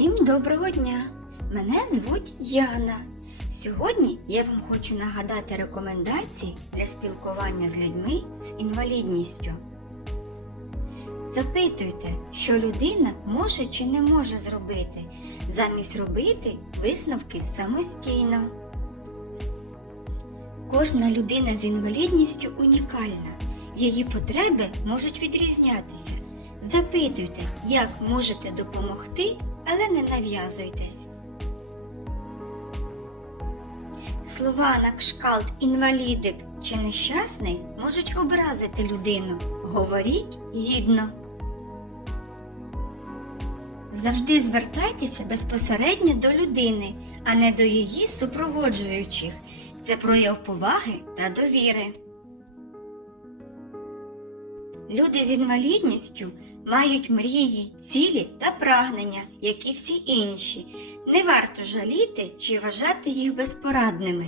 Всім доброго дня! Мене звуть Яна. Сьогодні я вам хочу нагадати рекомендації для спілкування з людьми з інвалідністю. Запитуйте, що людина може чи не може зробити, замість робити висновки самостійно. Кожна людина з інвалідністю унікальна. Її потреби можуть відрізнятися. Запитуйте, як можете допомогти, але не нав'язуйтесь. Слова на кшкалт інвалідик чи нещасний можуть образити людину. Говоріть гідно. Завжди звертайтеся безпосередньо до людини, а не до її супроводжуючих. Це прояв поваги та довіри. Люди з інвалідністю мають мрії, цілі та прагнення, як і всі інші. Не варто жаліти чи вважати їх безпорадними.